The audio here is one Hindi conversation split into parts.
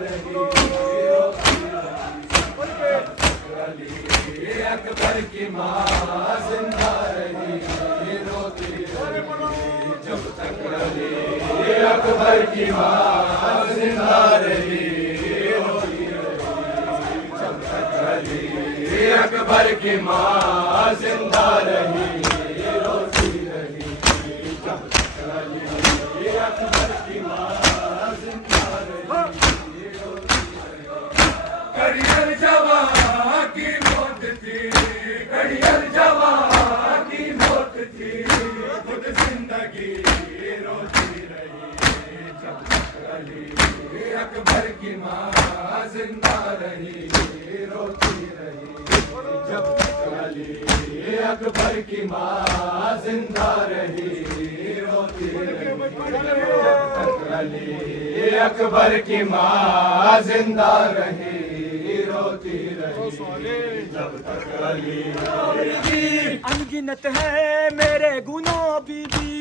रही रोती रही अकबर की माँ जिंदा रही रोती रही जब तक अली अकबर की माँ जिंदा रही रोती रही जब तक अली अकबर की माँ जिंदा रही रोती रही जब तक अली अकबर की माँ जिंदा रही रोती रही करियर जवान की मौत थी करियर जवान की मौत थी खुद जिंदगी रोती रही जब तक अली अकबर की माँ जिंदा रही रोती रही जब तक अली अकबर की माँ जिंदा रही रोती रही जब तक अली अकबर की माँ जिंदा रही रोती रही जब तक अली अनगिनत है मेरे गुनाह बीबी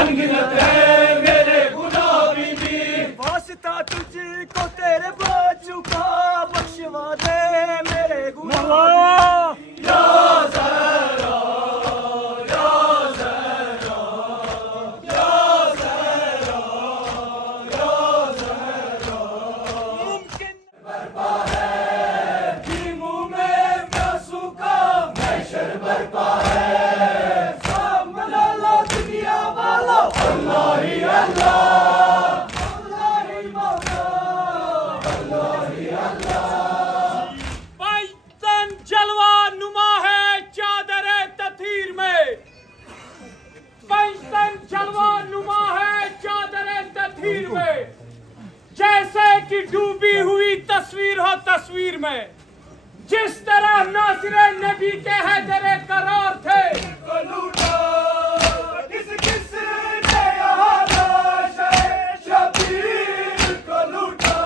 अनगिनत है मेरे गुनाह बीबी वास्ता तुझको तेरे बाजू का बख्शवा दे मेरे गुनाह या ज़हरा या ज़हरा या ज़हरा या ज़हरा मुमकिन बरपा है कि मुँह में प्यासू का महशर बरपा है सब मना लो दुनिया वालों अल्लाह ही अल्लाह अल्लाह ही मौला अल्लाह ही अल्लाह पैतन जलवा नुमा है चादर तथीर में पैतन जलवा नुमा है चादर तथीर में जैसे कि डूबी हुई तस्वीर हो तस्वीर में जिस तरह नासिर नबी के हैदर करार थे को लूटा किस किस ने यहाँ लाशे शबीर को लूटा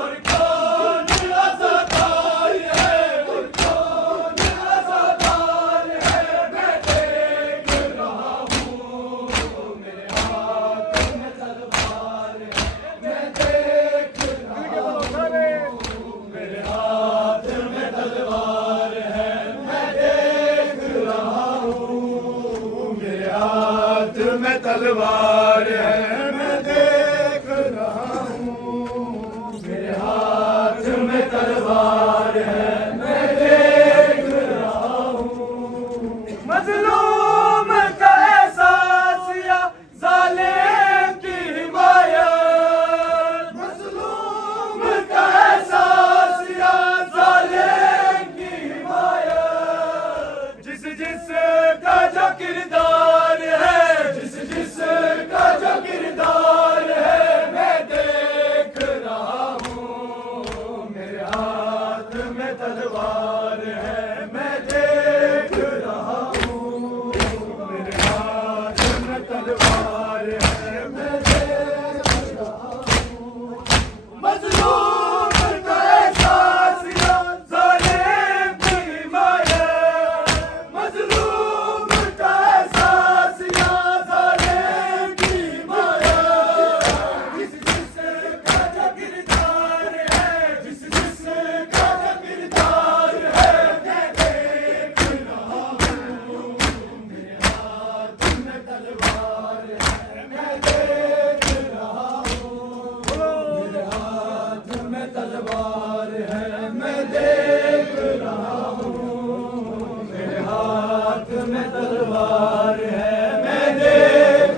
और कौन अज़ादार है और कौन अज़ादार है मैं देख रहा हूँ मेरे हाथ में तलवार है मैं देख रहा हूँ मेरे हाथ में तलवार है मैं देख रहा हूँ मेरे हाथ में तलवार है मैं देख रहा हूँ मेरे हाथ में तलवार है मैं देख रहा हूँ मजलूम का एहसास या जालिम की हिमायत मजलूम का एहसास या जालिम की हिमायत जिस जिस का जो किरदार है जिस जिस का जो किरदार है मैं देख रहा हूँ मेरे हाथ में तलवार है मैं देख रहा हूँ मेरे हाथ में तलवार है मैं देख रहा हूँ मजलूम का एहसास या जालिम की हिमायत मजलूम का एहसास या जालिम की हिमायत जिस जिस का जो किरदार है जिस जिस का जो किरदार है मैं देख रहा हूँ मेरे हाथ में तलवार है मैं देख रहा हूँ मेरे हाथ में तलवार है मैं देख रहा हूँ मेरे हाथ में तलवार है मैं देख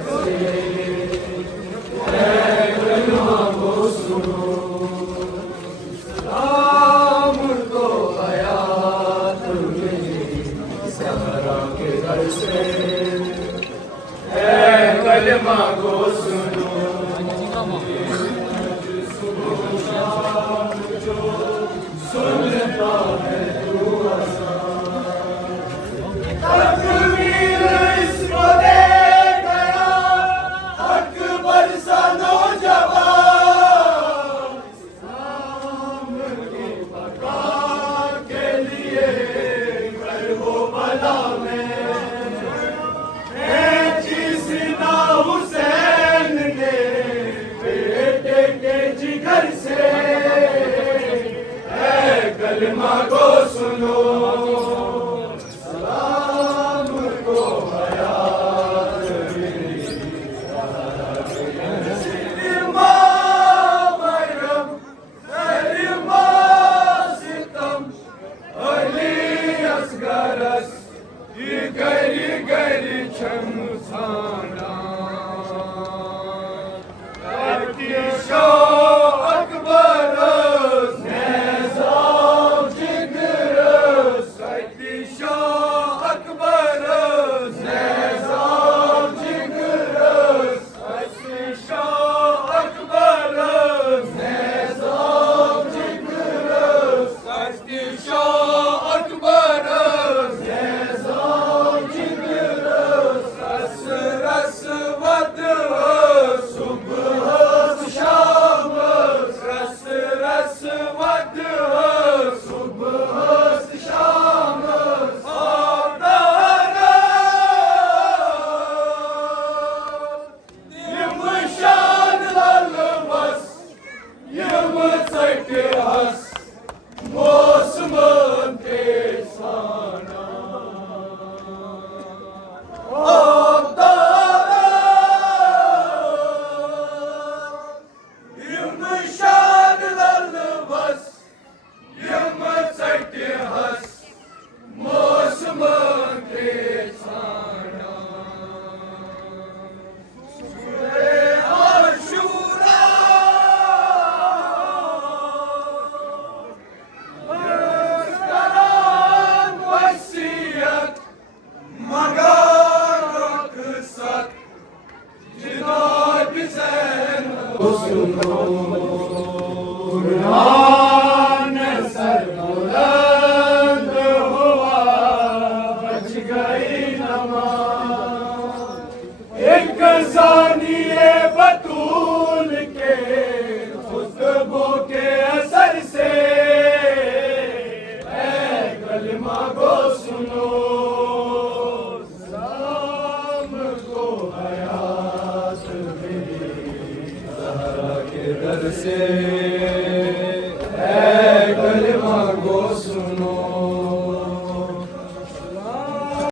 सलाम को हयात में सहरा के घर से है कलमा को सुनो सुबह शाम जो सकते हंस मौसम के साना बतूल के खुशबू के असर से कलमा को सुनो शाम को हयात मेरी ज़हरा के दर से